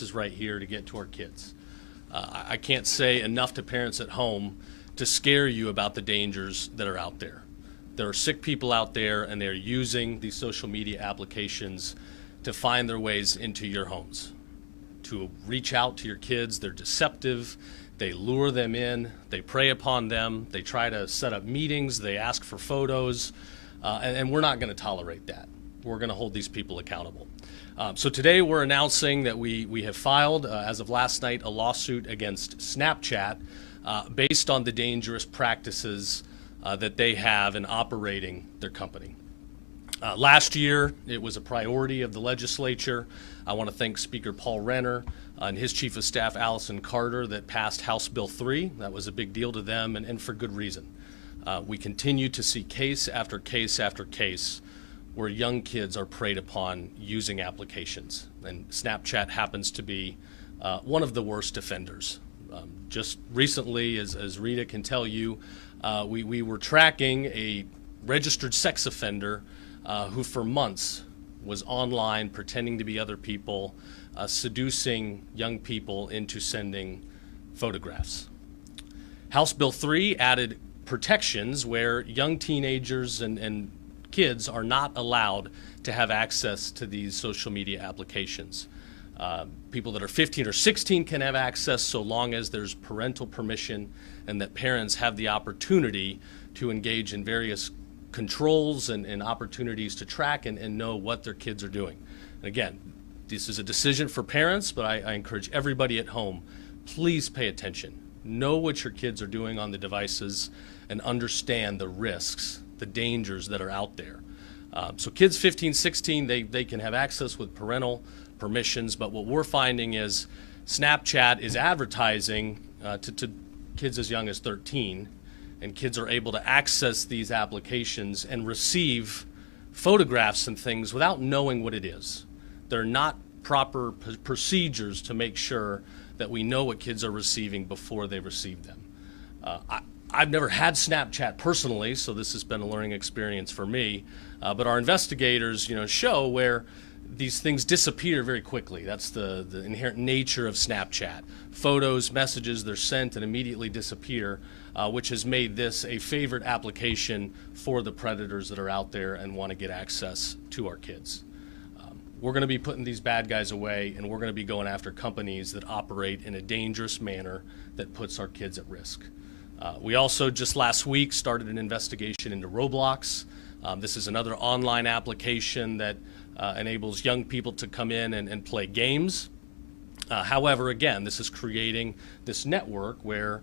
devices right here to get to our kids. I can't say enough to parents at home to scare you about the dangers that are out there. There are sick people out there, and they're using these social media applications to find their ways into your homes, to reach out to your kids. They're deceptive. They lure them in. They prey upon them. They try to set up meetings. They ask for photos. And we're not going to tolerate that. We're going to hold these people accountable. So today we're announcing that we have filed, as of last night, a lawsuit against Snapchat based on the dangerous practices that they have in operating their company. Last year, it was a priority of the legislature. I want to thank Speaker Paul Renner and his Chief of Staff, Allison Carter, that passed House Bill 3. That was a big deal to them, and for good reason. We continue to see case after case after case where young kids are preyed upon using applications. And Snapchat happens to be one of the worst offenders. Just recently, as Rita can tell you, we were tracking a registered sex offender who for months was online pretending to be other people, seducing young people into sending photographs. House Bill 3 added protections where young teenagers and kids are not allowed to have access to these social media applications. People that are 15 or 16 can have access so long as there's parental permission and that parents have the opportunity to engage in various controls and opportunities to track and know what their kids are doing. And again, this is a decision for parents, but I encourage everybody at home, please pay attention. Know what your kids are doing on the devices and understand the risks, the dangers that are out there. So kids 15, 16, they can have access with parental permissions, but what we're finding is Snapchat is advertising to kids as young as 13, and kids are able to access these applications and receive photographs and things without knowing what it is. There are not proper procedures to make sure that we know what kids are receiving before they receive them. I've never had Snapchat personally, so this has been a learning experience for me, but our investigators show where these things disappear very quickly. That's the inherent nature of Snapchat. Photos, messages, they're sent and immediately disappear, which has made this a favorite application for the predators that are out there and want to get access to our kids. We're going to be putting these bad guys away, and we're going to be going after companies that operate in a dangerous manner that puts our kids at risk. We also just last week started an investigation into Roblox. This is another online application that enables young people to come in and play games. However, again, this is creating this network where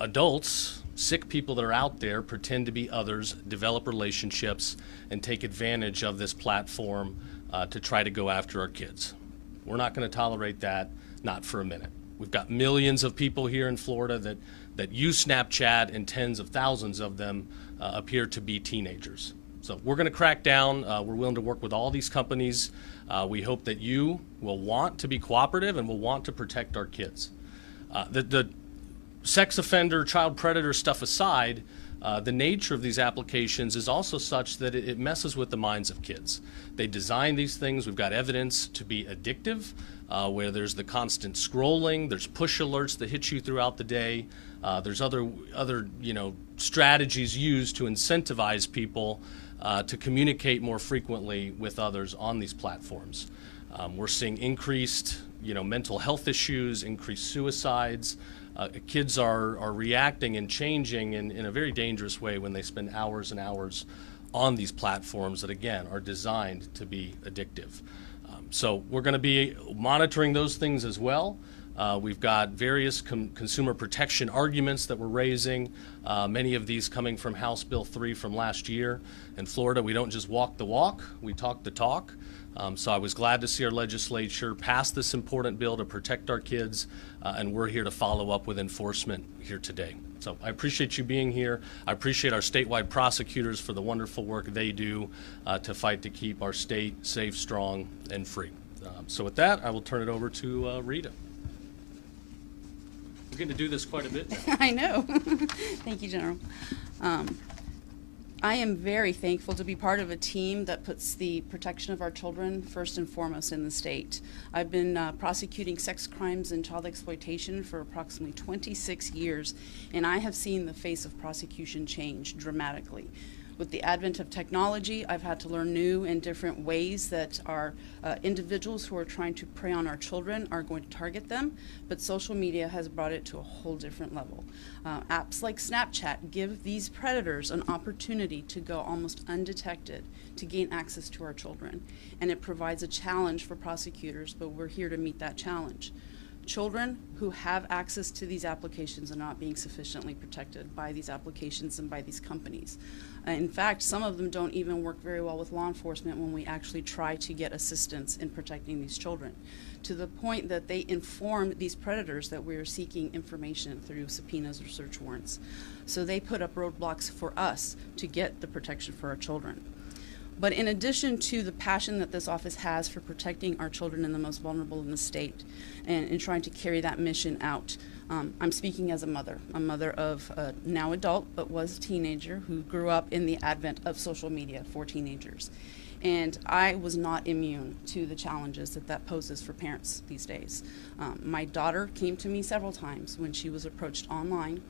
adults, sick people that are out there, pretend to be others, develop relationships, and take advantage of this platform to try to go after our kids. We're not going to tolerate that, not for a minute. We've got millions of people here in Florida that use Snapchat, and tens of thousands of them appear to be teenagers. So we're going to crack down. We're willing to work with all these companies. We hope that you will want to be cooperative and will want to protect our kids. The sex offender, child predator stuff aside, the nature of these applications is also such that it messes with the minds of kids. They design these things, we've got evidence, to be addictive, where there's the constant scrolling, there's push alerts that hit you throughout the day, there's other strategies used to incentivize people to communicate more frequently with others on these platforms. We're seeing increased mental health issues, increased suicides. Kids are reacting and changing in a very dangerous way when they spend hours and hours on these platforms that, again, are designed to be addictive. So we're going to be monitoring those things as well. We've got various consumer protection arguments that we're raising, many of these coming from House Bill 3 from last year. In Florida, we don't just walk the walk, we talk the talk. So I was glad to see our legislature pass this important bill to protect our kids, and we're here to follow up with enforcement here today. So I appreciate you being here. I appreciate our statewide prosecutors for the wonderful work they do to fight to keep our state safe, strong, and free. So with that, I will turn it over to Rita. We're getting to do this quite a bit now. I know. Thank you, General. I am very thankful to be part of a team that puts the protection of our children first and foremost in the state. I've been prosecuting sex crimes and child exploitation for approximately 26 years, and I have seen the face of prosecution change dramatically. With the advent of technology, I've had to learn new and different ways that our individuals who are trying to prey on our children are going to target them, but social media has brought it to a whole different level. Apps like Snapchat give these predators an opportunity to go almost undetected to gain access to our children, and it provides a challenge for prosecutors, but we're here to meet that challenge. Children who have access to these applications are not being sufficiently protected by these applications and by these companies. In fact, some of them don't even work very well with law enforcement when we actually try to get assistance in protecting these children, to the point that they inform these predators that we are seeking information through subpoenas or search warrants. So they put up roadblocks for us to get the protection for our children. But in addition to the passion that this office has for protecting our children and the most vulnerable in the state and in trying to carry that mission out, I'm speaking as a mother of a now adult but was a teenager who grew up in the advent of social media for teenagers. And I was not immune to the challenges that poses for parents these days. My daughter came to me several times when she was approached online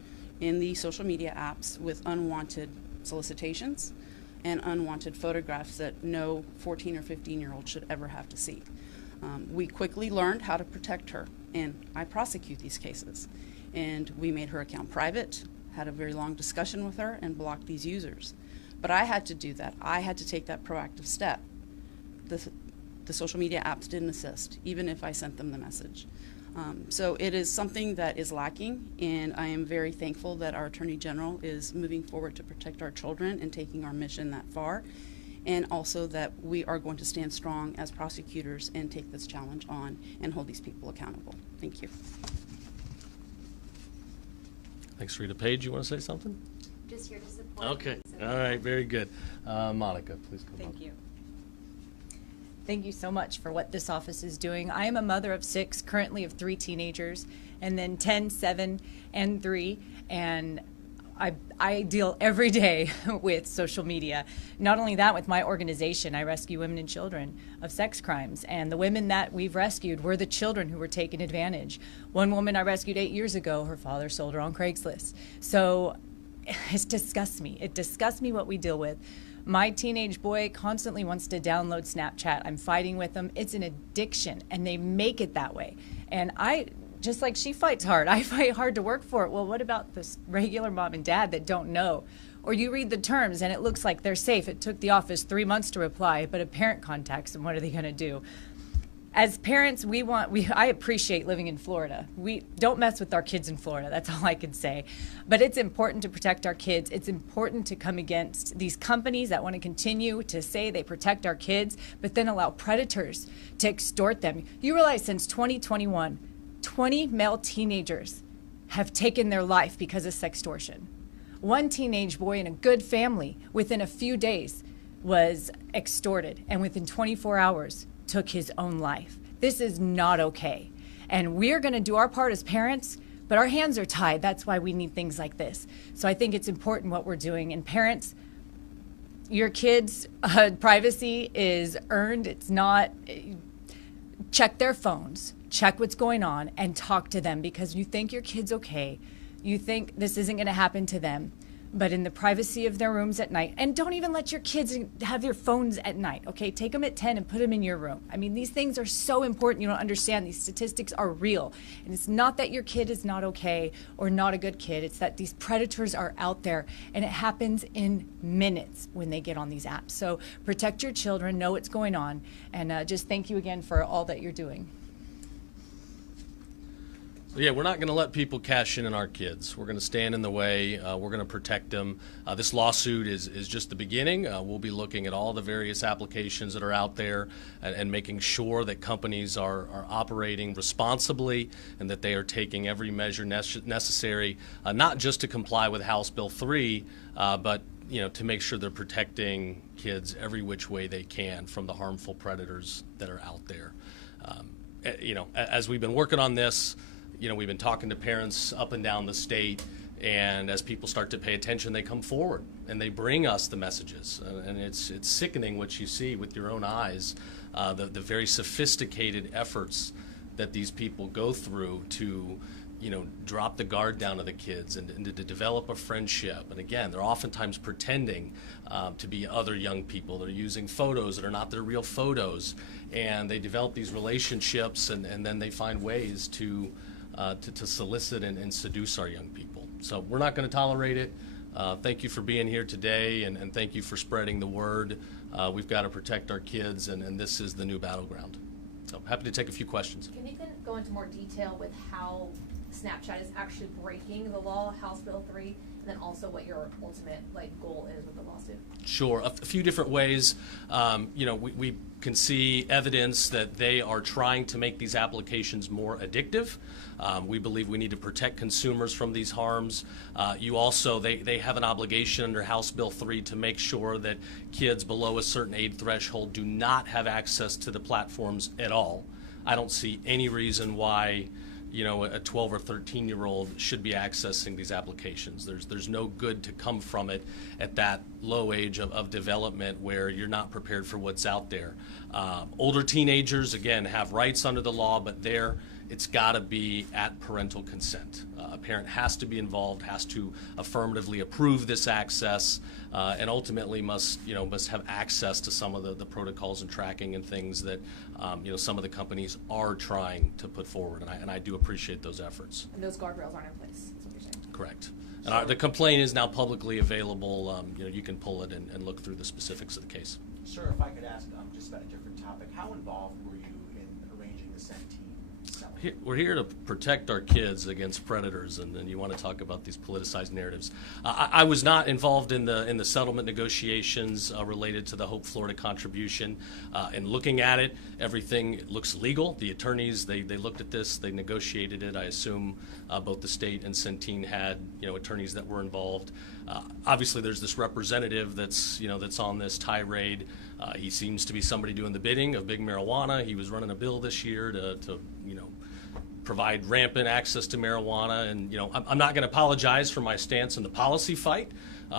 in the social media apps with unwanted solicitations and unwanted photographs that no 14 or 15-year-old should ever have to see. We quickly learned how to protect her, and I prosecute these cases. And we made her account private, had a very long discussion with her, and blocked these users. But I had to do that. I had to take that proactive step. The social media apps didn't assist, even if I sent them the message. So it is something that is lacking, and I am very thankful that our Attorney General is moving forward to protect our children and taking our mission that far, and also that we are going to stand strong as prosecutors and take this challenge on and hold these people accountable. Thank you. Thanks, Rita. Paige, you want to say something? Just here to support. Okay. All right. Very good. Monica, please come Thank up. you. Thank you so much for what this office is doing. I am a mother of 6, currently of 3 teenagers, and then 10, 7, and 3, and I deal every day with social media. Not only that, with my organization, I rescue women and children of sex crimes, and the women that we've rescued were the children who were taken advantage. One woman I rescued 8 years ago, her father sold her on Craigslist. So it disgusts me. It disgusts me what we deal with. My teenage boy constantly wants to download Snapchat. I'm fighting with them. It's an addiction, and they make it that way. And just like she fights hard, I fight hard to work for it. Well, what about this regular mom and dad that don't know? Or you read the terms and it looks like they're safe. It took the office 3 months to reply, but a parent contacts them. What are they going to do? As parents, I appreciate living in Florida. We don't mess with our kids in Florida. That's all I can say. But it's important to protect our kids. It's important to come against these companies that want to continue to say they protect our kids, but then allow predators to extort them. You realize since 2021, 20 male teenagers have taken their life because of sextortion. One teenage boy in a good family, within a few days, was extorted, and within 24 hours, took his own life. This is not okay. And we're going to do our part as parents, but our hands are tied. That's why we need things like this. So I think it's important what we're doing. And parents, your kids' privacy is earned. It's not. Check their phones, check what's going on, and talk to them, because you think your kid's okay. You think this isn't going to happen to them. But in the privacy of their rooms at night, and don't even let your kids have their phones at night, okay? Take them at 10 and put them in your room. I mean, these things are so important. You don't understand. These statistics are real. And it's not that your kid is not okay or not a good kid. It's that these predators are out there, and it happens in minutes when they get on these apps. So protect your children, know what's going on, and just thank you again for all that you're doing. So yeah, we're not going to let people cash in on our kids. We're going to stand in the way. We're going to protect them. This lawsuit is just the beginning. We'll be looking at all the various applications that are out there and making sure that companies are operating responsibly and that they are taking every measure necessary, not just to comply with House Bill 3, but to make sure they're protecting kids every which way they can from the harmful predators that are out there. As we've been working on this, we've been talking to parents up and down the state, And as people start to pay attention, they come forward and they bring us the messages. And it's sickening what you see with your own eyes, the very sophisticated efforts that these people go through to, drop the guard down to the kids and to develop a friendship. And again, they're oftentimes pretending to be other young people. They're using photos that are not their real photos. And they develop these relationships, and then they find ways to solicit and seduce our young people. So we're not going to tolerate it. Thank you for being here today, and thank you for spreading the word. We've got to protect our kids, and this is the new battleground. So happy to take a few questions. Can you go into more detail with how Snapchat is actually breaking the law, House Bill 3, and then also what your ultimate goal is with the lawsuit? Sure, a few different ways. We can see evidence that they are trying to make these applications more addictive. We believe we need to protect consumers from these harms. They have an obligation under House Bill 3 to make sure that kids below a certain age threshold do not have access to the platforms at all. I don't see any reason why a 12 or 13-year-old should be accessing these applications. There's no good to come from it at that low age of development where you're not prepared for what's out there. Older teenagers, again, have rights under the law, but it's got to be at parental consent. A parent has to be involved, has to affirmatively approve this access, and ultimately must have access to some of the protocols and tracking and things that some of the companies are trying to put forward, and I do appreciate those efforts. And those guardrails aren't in place, is what you're saying? Correct. And the complaint is now publicly available. You can pull it and look through the specifics of the case. Sir, if I could ask just about a different topic, how involved were you in arranging the Centene settlement? We're here to protect our kids against predators, and then you want to talk about these politicized narratives. I was not involved in the settlement negotiations related to the Hope Florida contribution. And looking at it, everything looks legal. The attorneys, they looked at this, they negotiated it. I assume both the state and Centene had attorneys that were involved. Obviously, there's this representative that's on this tirade. He seems to be somebody doing the bidding of big marijuana. He was running a bill this year to provide rampant access to marijuana, and I'm not going to apologize for my stance in the policy fight.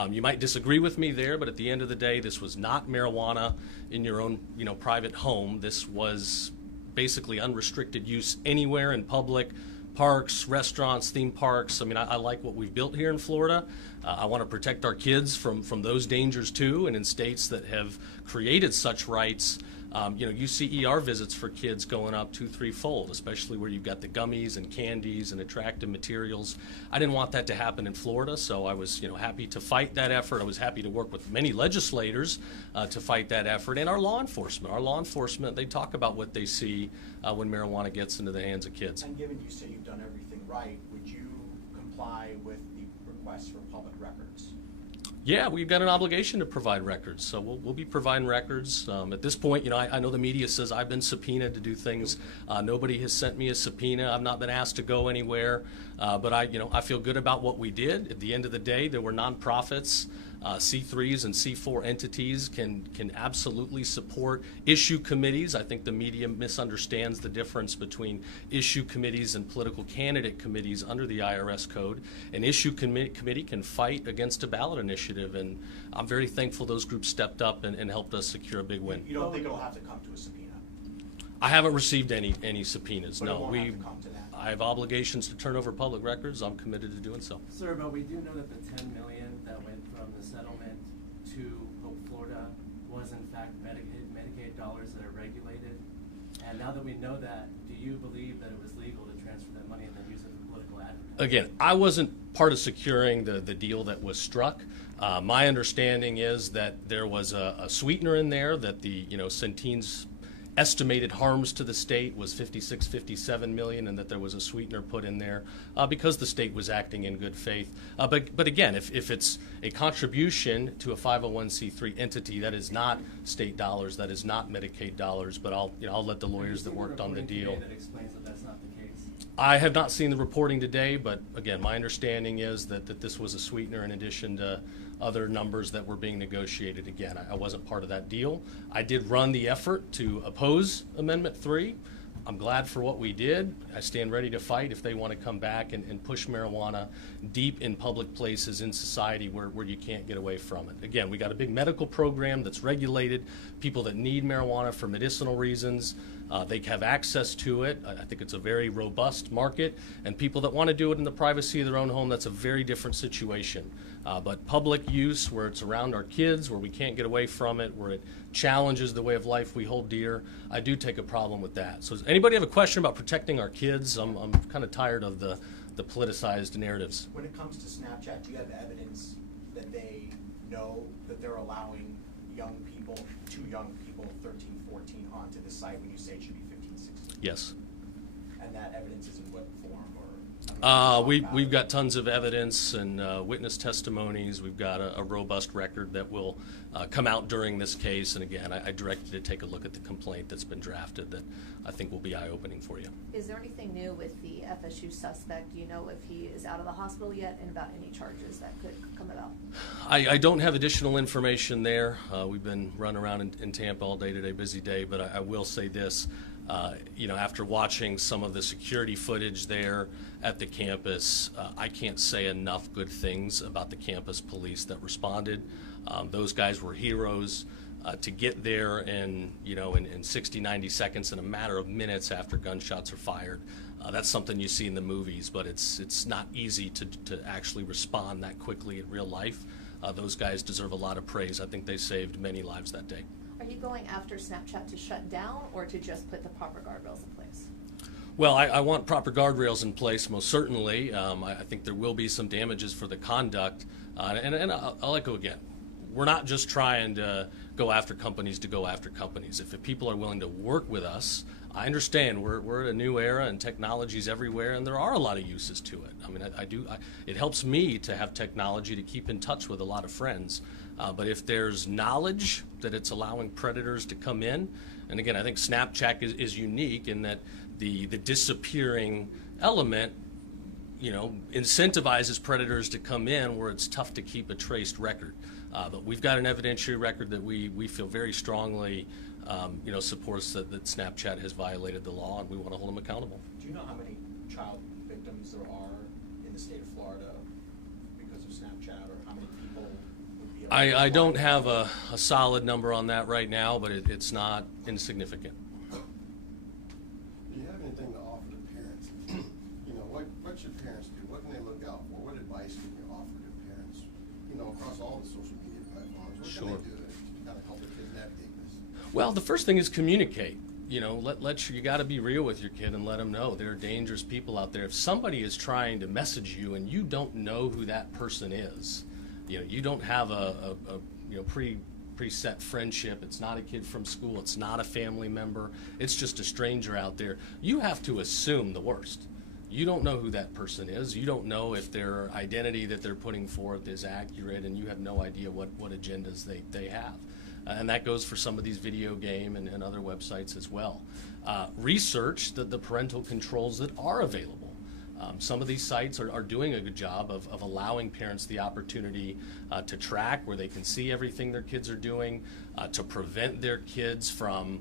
You might disagree with me there, but at the end of the day, this was not marijuana in your own private home. This was basically unrestricted use anywhere in public, parks, restaurants, theme parks. I mean, I like what we've built here in Florida. I want to protect our kids from those dangers too, and in states that have created such rights, you see ER visits for kids going up 2-3-fold, especially where you've got the gummies and candies and attractive materials. I didn't want that to happen in Florida, so I was happy to fight that effort. I was happy to work with many legislators to fight that effort, and our law enforcement. Our law enforcement, they talk about what they see when marijuana gets into the hands of kids. And given you say you've done everything right, would you comply with the request for public records? Yeah, we've got an obligation to provide records, so we'll be providing records. At this point, I know the media says I've been subpoenaed to do things. Nobody has sent me a subpoena. I've not been asked to go anywhere, but I feel good about what we did. At the end of the day, there were nonprofits. C3s and C4 entities can absolutely support issue committees. I think the media misunderstands the difference between issue committees and political candidate committees under the IRS code. An issue committee can fight against a ballot initiative, and I'm very thankful those groups stepped up and helped us secure a big win. You don't think it'll have to come to a subpoena? I haven't received any subpoenas. But no, it won't have to come to that. I have obligations to turn over public records. I'm committed to doing so. Sir, but we do know that the $10 million that went from the settlement to Hope Florida was in fact Medicaid dollars that are regulated. And now that we know that, do you believe that it was legal to transfer that money and then use it for political advertising? Again, I wasn't part of securing the deal that was struck. My understanding is that there was a sweetener in there, that the Centene's estimated harms to the state was 57 million, and that there was a sweetener put in there because the state was acting in good faith. But again, if it's a contribution to a 501c3 entity, that is not state dollars, that is not Medicaid dollars. But I'll let the lawyers that worked on the deal. That explains that that's not the case. I have not seen the reporting today, but again, my understanding is that this was a sweetener in addition to other numbers that were being negotiated. Again, I wasn't part of that deal. I did run the effort to oppose Amendment 3, I'm glad for what we did. I stand ready to fight if they want to come back and push marijuana deep in public places in society where you can't get away from it. Again, we got a big medical program that's regulated. People that need marijuana for medicinal reasons, they have access to it. I think it's a very robust market. And people that want to do it in the privacy of their own home, that's a very different situation. But public use, where it's around our kids, where we can't get away from it, where it challenges the way of life we hold dear, I do take a problem with that. So does anybody have a question about protecting our kids? I'm kind of tired of the politicized narratives. When it comes to Snapchat, do you have evidence that they know that they're allowing young people, 13, 14, onto the site when you say it should be 15, 16? Yes. And that evidence is in what form? We've got tons of evidence and witness testimonies. We've got a robust record that will come out during this case. And again, I directed you to take a look at the complaint that's been drafted that I think will be eye-opening for you. Is there anything new with the FSU suspect? Do you know if he is out of the hospital yet, and about any charges that could come about? I don't have additional information there. We've been running around in Tampa all day today, busy day, but I will say this. After watching some of the security footage there at the campus, I can't say enough good things about the campus police that responded. Those guys were heroes. To get there in 60, 90 seconds, in a matter of minutes after gunshots are fired, that's something you see in the movies, but it's not easy to actually respond that quickly in real life. Those guys deserve a lot of praise. I think they saved many lives that day. Are you going after Snapchat to shut down or to just put the proper guardrails in place? Well, I want proper guardrails in place, most certainly. I think there will be some damages for the conduct. And I'll echo again, we're not just trying to go after companies to go after companies. If people are willing to work with us, I understand we're at a new era and technology's everywhere, and there are a lot of uses to it. I mean, it helps me to have technology to keep in touch with a lot of friends. But if there's knowledge that it's allowing predators to come in, and again, I think Snapchat is unique in that the disappearing element, incentivizes predators to come in where it's tough to keep a traced record. But we've got an evidentiary record that we feel very strongly, supports that Snapchat has violated the law, and we want to hold them accountable. Do you know how many child victims there are in the state of Florida because of Snapchat, or how many people would be? I don't have a solid number on that right now, but it's not insignificant. Do you have anything to offer to parents? What should parents do? What can they look out for? What advice can you offer to parents, across all the social media platforms? What Sure. can they do to kind of help their kids navigate this? Well, the first thing is communicate. You got to be real with your kid and let them know there are dangerous people out there. If somebody is trying to message you and you don't know who that person is, you don't have a preset friendship. It's not a kid from school. It's not a family member. It's just a stranger out there. You have to assume the worst. You don't know who that person is. You don't know if their identity that they're putting forth is accurate, and you have no idea what agendas they have. And that goes for some of these video game and other websites as well. Research the parental controls that are available. Some of these sites are doing a good job of allowing parents the opportunity to track where they can see everything their kids are doing, to prevent their kids from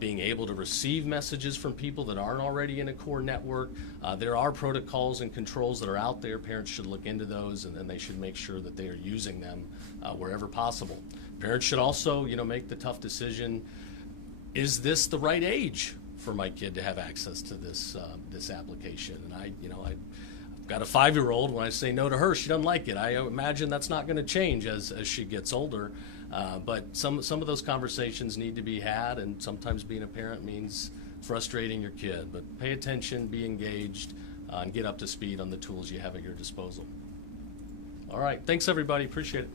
being able to receive messages from people that aren't already in a core network. There are protocols and controls that are out there. Parents should look into those, and then they should make sure that they are using them wherever possible. Parents should also, make the tough decision, is this the right age for my kid to have access to this application? And I've got a 5-year-old. When I say no to her, she doesn't like it. I imagine that's not going to change as she gets older. But some of those conversations need to be had, and sometimes being a parent means frustrating your kid. But pay attention, be engaged, and get up to speed on the tools you have at your disposal. All right. Thanks, everybody. Appreciate it.